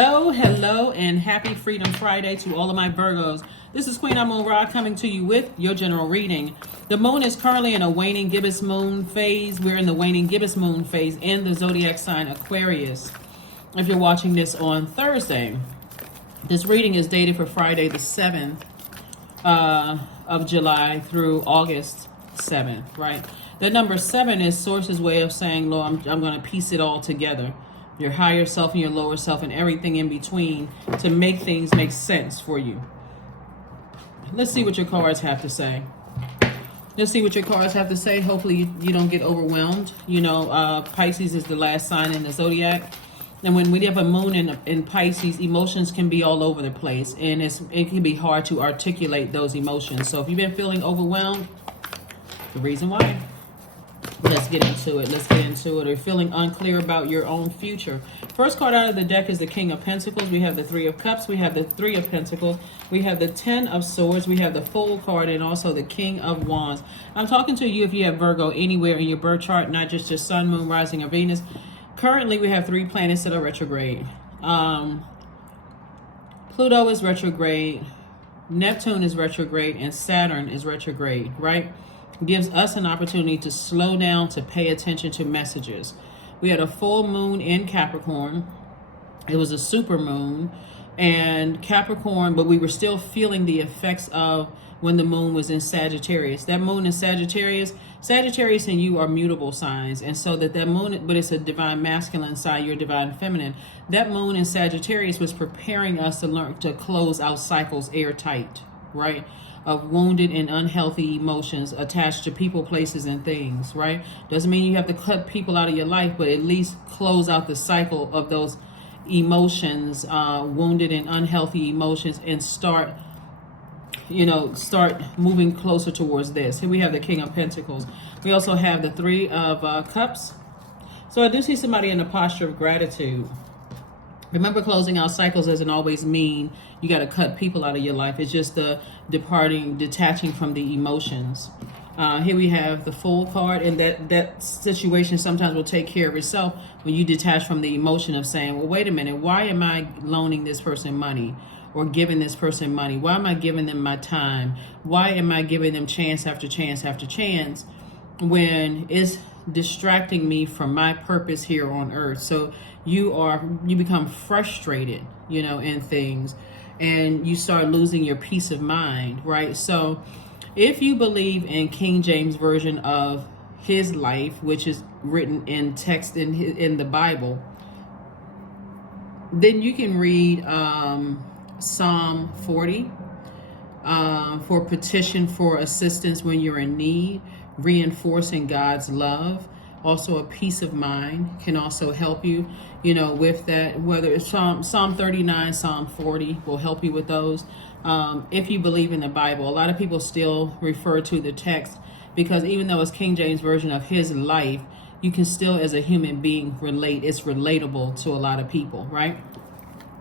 Hello, and happy Freedom Friday to all of my Virgos. This is Queen Amun Ra coming to you with your general reading. The moon is currently in a waning gibbous moon phase. We're in the waning gibbous moon phase in the Zodiac sign Aquarius. If you're watching this on Thursday, this reading is dated for Friday the 7th of July through August 7th, right? The number 7 is Source's way of saying, Lord, I'm going to piece it all together. Your higher self and your lower self and everything in between to make things make sense for you. Let's see what your cards have to say. Hopefully you don't get overwhelmed. You know, Pisces is the last sign in the Zodiac. And when we have a moon in Pisces, emotions can be all over the place. And it can be hard to articulate those emotions. So if you've been feeling overwhelmed, the reason why. Let's get into it. Or feeling unclear about your own future. First card out of the deck is the King of Pentacles. We have the Three of Cups. We have the Three of Pentacles. We have the Ten of Swords. We have the Fool card and also the King of Wands. I'm talking to you if you have Virgo anywhere in your birth chart, not just your Sun, Moon, Rising, or Venus. Currently, we have 3 planets that are retrograde. Pluto is retrograde. Neptune is retrograde. And Saturn is retrograde, right? Gives us an opportunity to slow down, to pay attention to messages. We had a full moon in Capricorn. It was a super moon and Capricorn, but we were still feeling the effects of when the moon was in Sagittarius. That moon in Sagittarius and you are mutable signs. And so that moon, but it's a divine masculine sign, you're divine feminine. That moon in Sagittarius was preparing us to learn to close out cycles airtight, right? Of wounded and unhealthy emotions attached to people, places, and things, right? Doesn't mean you have to cut people out of your life, but at least close out the cycle of those emotions, wounded and unhealthy emotions, and start moving closer towards this. Here we have the King of Pentacles. We also have the Three of Cups. So I do see somebody in a posture of gratitude. Remember, closing out cycles doesn't always mean you got to cut people out of your life. It's just the detaching from the emotions. Here we have the Fool card, and that situation sometimes will take care of itself when you detach from the emotion of saying, well, wait a minute, why am I loaning this person money or giving this person money? Why am I giving them my time? Why am I giving them chance after chance after chance when it's distracting me from my purpose here on earth? So you become frustrated, in things, and you start losing your peace of mind, right? So if you believe in King James version of his life, which is written in text in the Bible, then you can read Psalm 40 for petition for assistance when you're in need, reinforcing God's love. Also, a peace of mind can also help you, with that. Whether it's Psalm 39, Psalm 40 will help you with those. If you believe in the Bible, a lot of people still refer to the text because even though it's King James version of his life, you can still, as a human being, relate. It's relatable to a lot of people, right?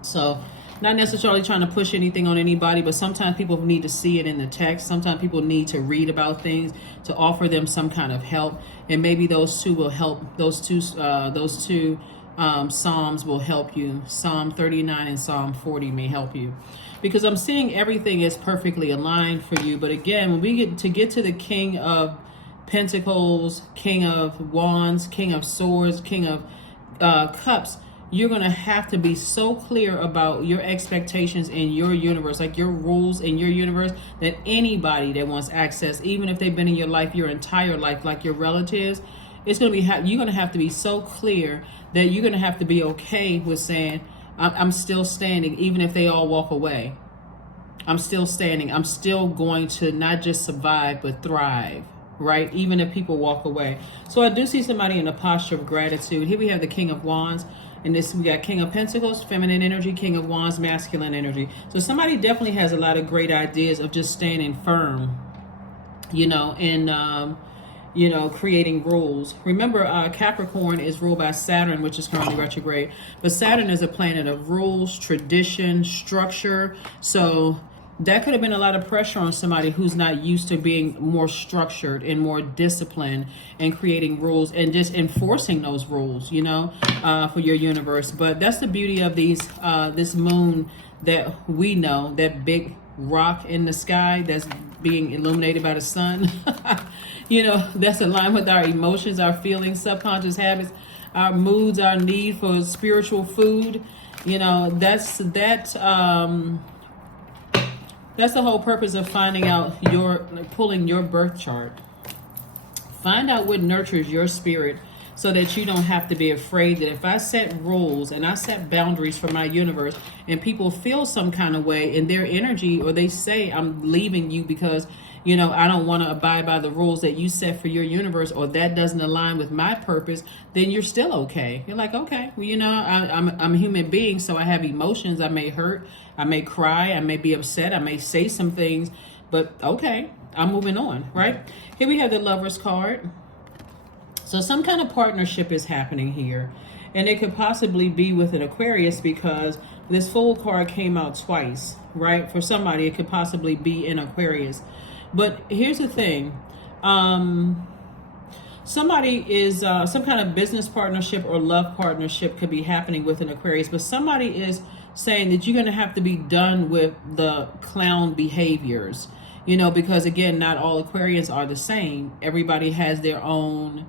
So, not necessarily trying to push anything on anybody, but sometimes people need to see it in the text. Sometimes people need to read about things to offer them some kind of help, and maybe those two will help. Those two Psalms will help you. Psalm 39 and Psalm 40 may help you, because I'm seeing everything is perfectly aligned for you. But again, when we get to the King of Pentacles, King of Wands, King of Swords, King of Cups, you're going to have to be so clear about your expectations in your universe, like your rules in your universe, that anybody that wants access, even if they've been in your life your entire life, like your relatives, it's going to be you're going to have to be so clear that you're going to have to be okay with saying, I'm still standing, even if they all walk away. I'm still standing. I'm still going to not just survive, but thrive, right? Even if people walk away. So I do see somebody in a posture of gratitude. Here we have the King of Wands. And this, we got King of Pentacles, feminine energy, King of Wands, masculine energy. So somebody definitely has a lot of great ideas of just standing firm, and, creating rules. Remember, Capricorn is ruled by Saturn, which is currently retrograde. But Saturn is a planet of rules, tradition, structure. So that could have been a lot of pressure on somebody who's not used to being more structured and more disciplined and creating rules and just enforcing those rules, for your universe. But that's the beauty of this moon that we know, that big rock in the sky that's being illuminated by the sun. That's aligned with our emotions, our feelings, subconscious habits, our moods, our need for spiritual food. That's the whole purpose of finding out pulling your birth chart. Find out what nurtures your spirit so that you don't have to be afraid that if I set rules and I set boundaries for my universe and people feel some kind of way in their energy, or they say I'm leaving you because, I don't want to abide by the rules that you set for your universe, or that doesn't align with my purpose, then you're still okay. You're like, okay, well, I'm a human being, so I have emotions. I may hurt, I may cry, I may be upset, I may say some things, but okay, I'm moving on, right? Here we have the Lover's card. So some kind of partnership is happening here, and it could possibly be with an Aquarius because this Fool card came out twice, right? For somebody, it could possibly be an Aquarius. But here's the thing. Somebody is, some kind of business partnership or love partnership could be happening with an Aquarius, but somebody is saying that you're going to have to be done with the clown behaviors, because again, not all Aquarians are the same. Everybody has their own,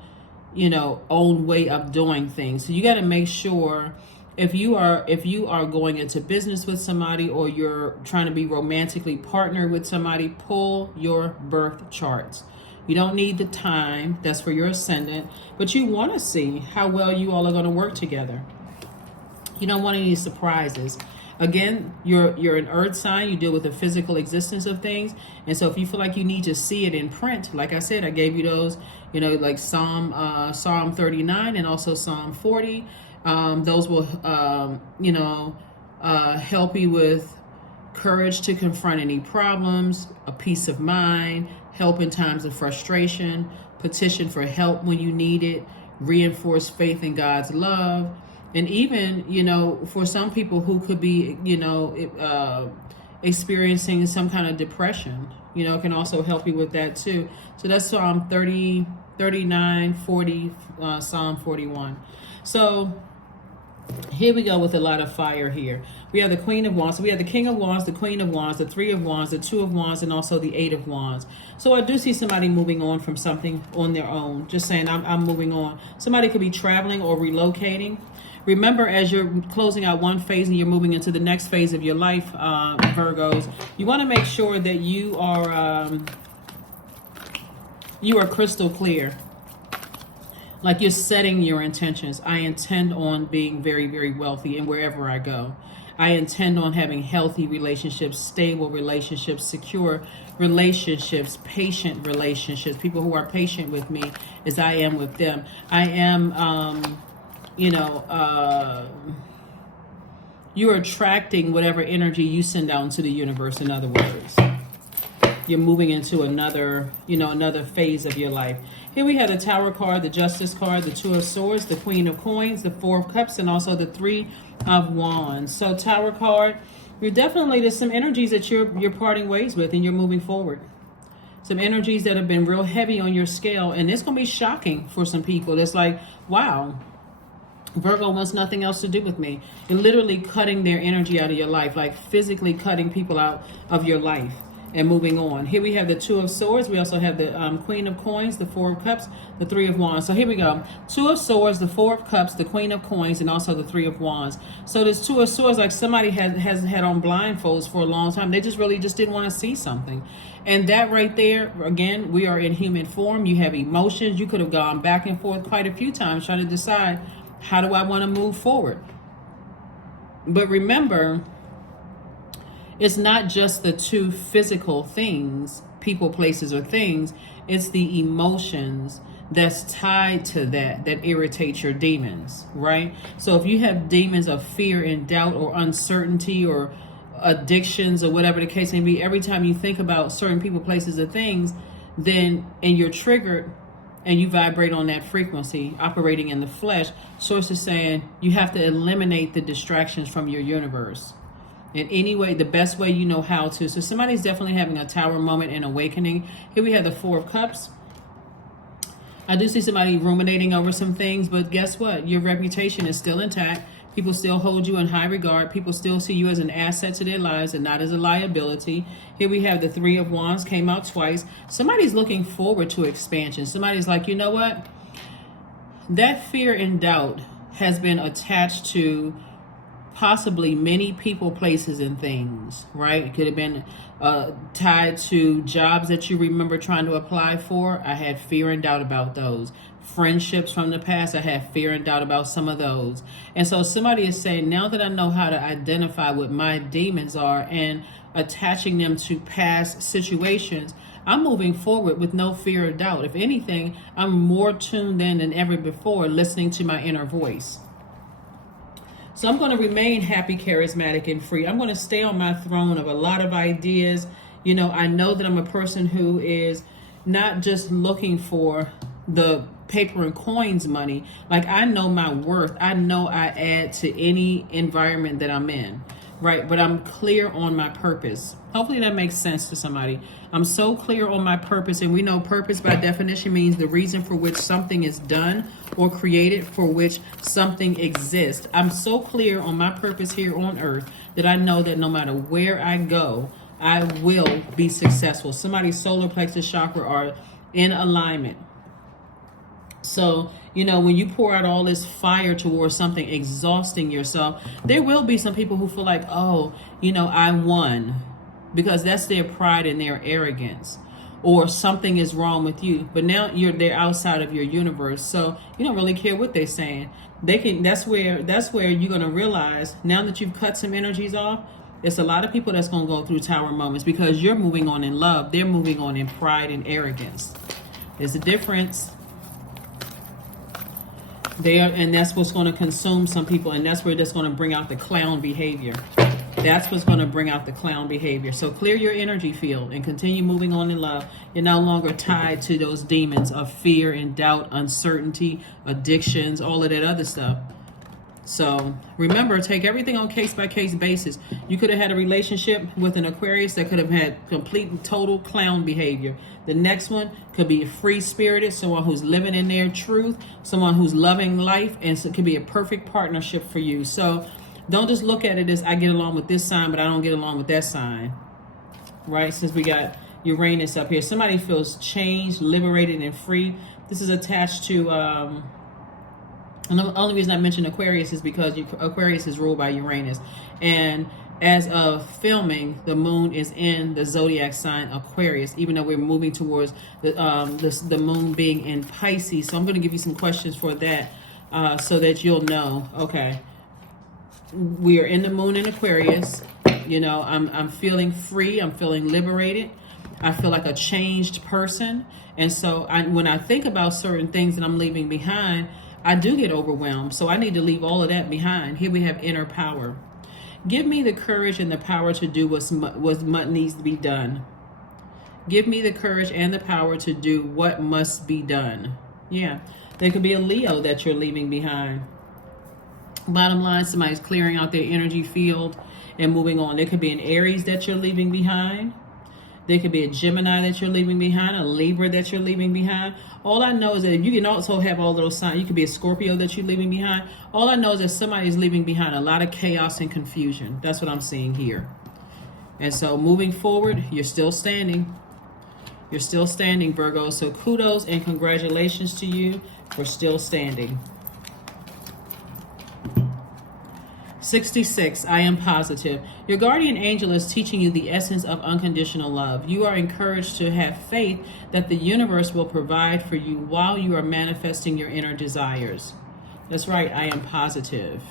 own way of doing things. So you got to make sure if you are going into business with somebody, or you're trying to be romantically partnered with somebody, pull your birth charts. You don't need the time, that's for your ascendant, but you want to see how well you all are going to work together. You don't want any surprises. Again, you're an earth sign. You deal with the physical existence of things. And so if you feel like you need to see it in print, like I said, I gave you those, like Psalm 39 and also Psalm 40. Those will, help you with courage to confront any problems, a peace of mind, help in times of frustration, petition for help when you need it, reinforce faith in God's love. And even, for some people who could be, experiencing some kind of depression, it can also help you with that too. So that's Psalm 30, 39, 40, Psalm 41. So here we go with a lot of fire here. We have the Queen of Wands. So we have the King of Wands, the Queen of Wands, the Three of Wands, the Two of Wands, and also the Eight of Wands. So I do see somebody moving on from something on their own. Just saying, I'm moving on. Somebody could be traveling or relocating. Remember, as you're closing out one phase and you're moving into the next phase of your life, Virgos, you want to make sure that you are crystal clear. Like you're setting your intentions. I intend on being very, very wealthy, and wherever I go, I intend on having healthy relationships, stable relationships, secure relationships, patient relationships, people who are patient with me as I am with them. I am, you're attracting whatever energy you send out into the universe. In other words, you're moving into another phase of your life. Here we have the Tower card, the Justice card, the Two of Swords, the Queen of Coins, the Four of Cups, and also the Three of Wands. So Tower card, there's some energies that you're parting ways with and you're moving forward. Some energies that have been real heavy on your scale, and it's going to be shocking for some people. It's like, wow, Virgo wants nothing else to do with me. You're literally cutting their energy out of your life, like physically cutting people out of your life and moving on. Here we have the Two of Swords. We also have the Queen of Coins, the Four of Cups, the Three of Wands. So here we go. Two of Swords, the Four of Cups, the Queen of Coins, and also the Three of Wands. So this Two of Swords, like somebody has had on blindfolds for a long time. They just didn't want to see something. And that right there, again, we are in human form. You have emotions. You could have gone back and forth quite a few times trying to decide, how do I want to move forward? But remember, it's not just the two physical things, people, places, or things. It's the emotions that's tied to that irritate your demons, right? So if you have demons of fear and doubt or uncertainty or addictions or whatever the case may be, every time you think about certain people, places, or things, and you're triggered and you vibrate on that frequency, operating in the flesh, Source is saying you have to eliminate the distractions from your universe. in any way, the best way you know how to. So somebody's definitely having a tower moment and awakening. Here we have the Four of Cups. I do see somebody ruminating over some things, but guess what? Your reputation is still intact. People still hold you in high regard. People still see you as an asset to their lives and not as a liability. Here we have the Three of Wands, came out twice. Somebody's looking forward to expansion. Somebody's like, you know what? That fear and doubt has been attached to possibly many people, places, and things, right? It could have been tied to jobs that you remember trying to apply for. I had fear and doubt about those. Friendships from the past, I had fear and doubt about some of those. And so somebody is saying, now that I know how to identify what my demons are and attaching them to past situations, I'm moving forward with no fear or doubt. If anything, I'm more tuned in than ever before, listening to my inner voice. So I'm going to remain happy, charismatic, and free. I'm going to stay on my throne of a lot of ideas. You know, I know that I'm a person who is not just looking for the paper and coins money. Like, I know my worth. I know I add to any environment that I'm in, right? But I'm clear on my purpose. Hopefully that makes sense to somebody. I'm so clear on my purpose, and we know purpose by definition means the reason for which something is done or created, for which something exists. I'm so clear on my purpose here on earth that I know that no matter where I go, I will be successful. Somebody's solar plexus chakra are in alignment. So, you know, when you pour out all this fire towards something, exhausting yourself, there will be some people who feel like, oh, you know, I won, because that's their pride and their arrogance, or something is wrong with you. But now they're outside of your universe, so you don't really care what they're saying. That's where you're going to realize, now that you've cut some energies off, it's a lot of people that's going to go through tower moments, because you're moving on in love. They're moving on in pride and arrogance. There's a difference. And that's what's going to consume some people, and that's going to bring out the clown behavior. That's what's going to bring out the clown behavior. So clear your energy field and continue moving on in love. You're no longer tied to those demons of fear and doubt, uncertainty, addictions, all of that other stuff. So remember, take everything on case-by-case basis. You could have had a relationship with an Aquarius that could have had complete and total clown behavior. The next one could be free-spirited, someone who's living in their truth, someone who's loving life, and so it could be a perfect partnership for you. So don't just look at it as, I get along with this sign, but I don't get along with that sign, right? Since we got Uranus up here. Somebody feels changed, liberated, and free. This is attached to... and the only reason I mentioned Aquarius is because Aquarius is ruled by Uranus. And as of filming, the moon is in the zodiac sign Aquarius, even though we're moving towards the moon being in Pisces. So I'm going to give you some questions for that so that you'll know, okay, we are in the moon in Aquarius. You know, I'm feeling free. I'm feeling liberated. I feel like a changed person. And so when I think about certain things that I'm leaving behind, I do get overwhelmed. So I need to leave all of that behind. Here we have inner power. Give me the courage and the power to do what needs to be done. Give me the courage and the power to do what must be done. Yeah, there could be a Leo that you're leaving behind. Bottom line, somebody's clearing out their energy field and moving on. There could be an Aries that you're leaving behind. There could be a Gemini that you're leaving behind, a Libra that you're leaving behind. All I know is that you can also have all those signs. You could be a Scorpio that you're leaving behind. All I know is that somebody's leaving behind a lot of chaos and confusion. That's what I'm seeing here. And so moving forward, you're still standing. You're still standing, Virgo. So kudos and congratulations to you for still standing. 66, I am positive. Your guardian angel is teaching you the essence of unconditional love. You are encouraged to have faith that the universe will provide for you while you are manifesting your inner desires. That's right, I am positive.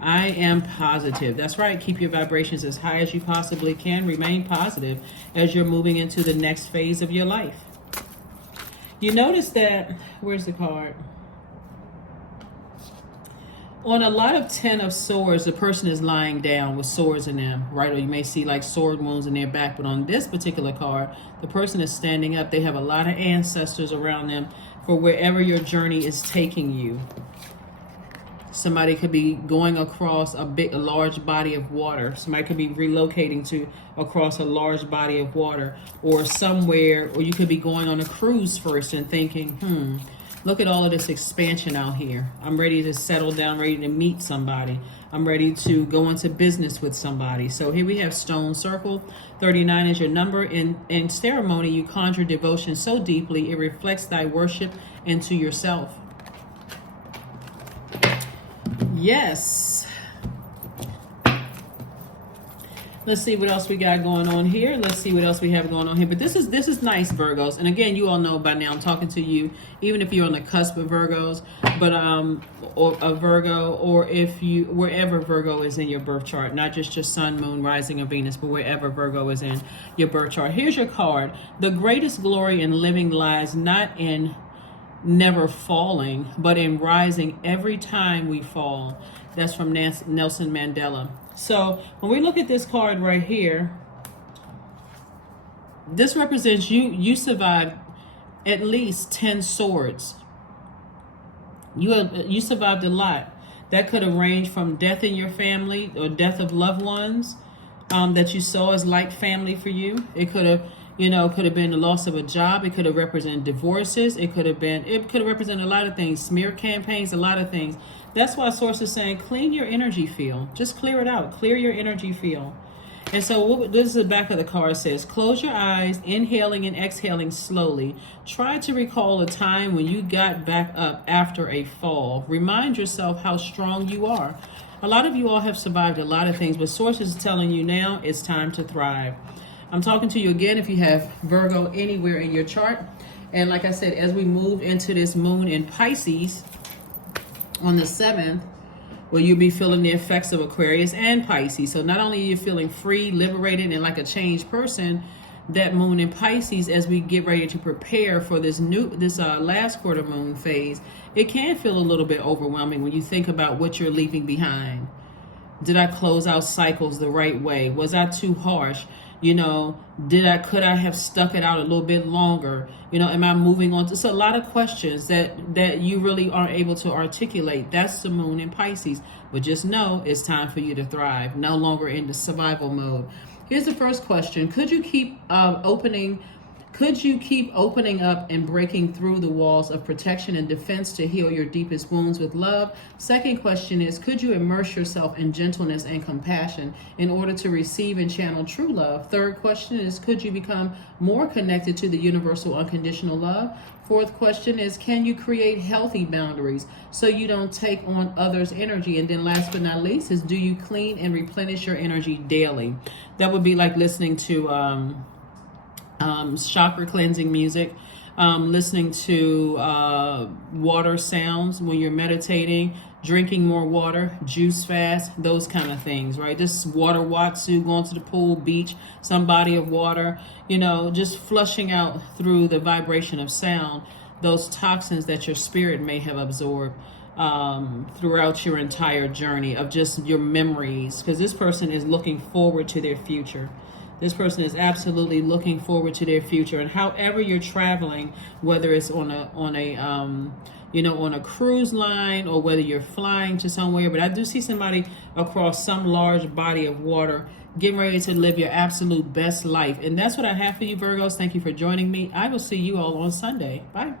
I am positive. That's right, keep your vibrations as high as you possibly can. Remain positive as you're moving into the next phase of your life. You notice that, where's the card? On a lot of 10 of swords, the person is lying down with swords in them, right? Or you may see like sword wounds in their back. But on this particular card, the person is standing up. They have a lot of ancestors around them for wherever your journey is taking you. Somebody could be going across a large body of water. Somebody could be relocating to across a large body of water, or somewhere, or you could be going on a cruise first and thinking, look at all of this expansion out here. I'm ready to settle down, ready to meet somebody. I'm ready to go into business with somebody. So here we have Stone Circle. 39 is your number. In ceremony, you conjure devotion so deeply, it reflects thy worship into yourself. Yes. Let's see what else we got going on here. Let's see what else we have going on here. But this is nice, Virgos. And again, you all know by now I'm talking to you, even if you're on the cusp of Virgos, but or a Virgo, or if you wherever Virgo is in your birth chart, not just your sun, moon, rising, or Venus, but wherever Virgo is in your birth chart. Here's your card. The greatest glory in living lies not in never falling, but in rising every time we fall. That's from Nelson Mandela. So when we look at this card right here, this represents you survived at least 10 swords. You survived a lot. That could have ranged from death in your family or death of loved ones that you saw as like family for you. It could have been the loss of a job. It could have represented divorces. It could have represented a lot of things, smear campaigns, a lot of things. That's why Source is saying, clean your energy field. Just clear it out. Clear your energy field. And so this is the back of the card. Says, close your eyes, inhaling and exhaling slowly. Try to recall a time when you got back up after a fall. Remind yourself how strong you are. A lot of you all have survived a lot of things, but Source is telling you now it's time to thrive. I'm talking to you again if you have Virgo anywhere in your chart. And like I said, as we move into this moon in Pisces on the 7th, well, you'll be feeling the effects of Aquarius and Pisces. So not only are you feeling free, liberated, and like a changed person, that moon in Pisces, as we get ready to prepare for this last quarter moon phase, it can feel a little bit overwhelming when you think about what you're leaving behind. Did I close out cycles the right way? Was I too harsh? Could I have stuck it out a little bit longer? Am I moving on? It's a lot of questions that you really aren't able to articulate. That's the moon in Pisces. But just know it's time for you to thrive, no longer in the survival mode. Here's the first question. Could you keep opening up and breaking through the walls of protection and defense to heal your deepest wounds with love? Second question is, could you immerse yourself in gentleness and compassion in order to receive and channel true love? Third question is, could you become more connected to the universal unconditional love? Fourth question is, can you create healthy boundaries so you don't take on others' energy? And then last but not least is, do you clean and replenish your energy daily? That would be like listening to chakra cleansing music, listening to water sounds when you're meditating, drinking more water, juice fast, those kind of things, right? Just water watsu, going to the pool, beach, some body of water, just flushing out through the vibration of sound those toxins that your spirit may have absorbed throughout your entire journey of just your memories, because this person is looking forward to their future. This person is absolutely looking forward to their future. And however you're traveling, whether it's on a cruise line or whether you're flying to somewhere, but I do see somebody across some large body of water getting ready to live your absolute best life. And that's what I have for you, Virgos. Thank you for joining me. I will see you all on Sunday. Bye.